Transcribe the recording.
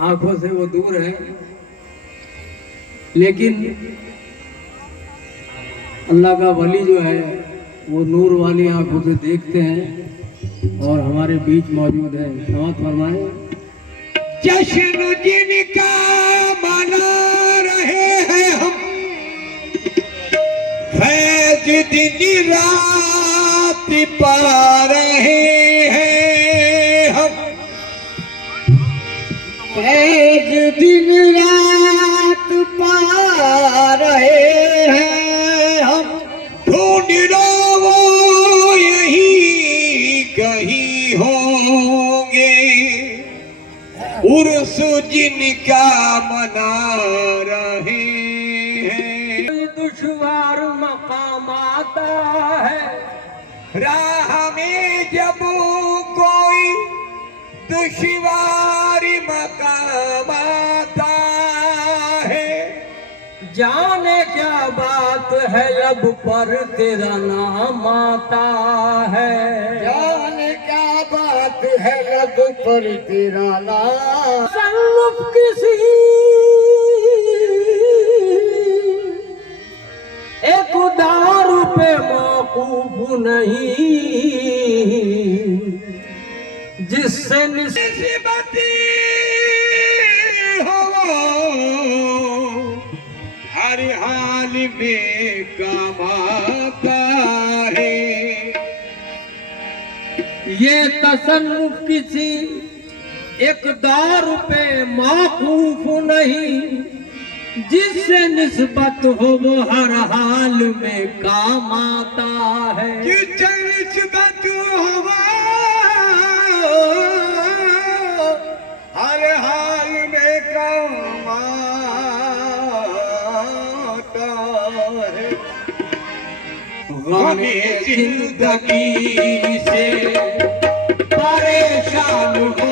आंखों से वो दूर है, लेकिन अल्लाह का वली जो है वो नूर वाली आंखों से देखते हैं और हमारे बीच मौजूद है। समाअत फरमाए। जश्न जिनका मना रहे हैं हम, फैज दिन रात पा रहे हैं हम, फैज दिन रात पा रहे हैं हम। ढूंढ लो वो यही कहीं होंगे, उर्स जिनका मना रहे हैं। दुश्वार मकाम आता है, राह में जब कोई दुश्वार मकाम आता है, जाने क्या बात है लब पर तेरा नाम आता है। जाने क्या बात है लब पर तेरा नाम। तसल्लुफ किसी एक दारू पे मौकूफ नहीं, जिससे निस्बती हो हर हाल में कमाता है। ये तसल्लुफ किसी एक दारू पे मौकूफ नहीं, जिससे निस्बत हो वो हर हाल में काम आता है। जिससे निस्बत हो हर हाल में काम आता है। गमे जिंदगी से परेशान हो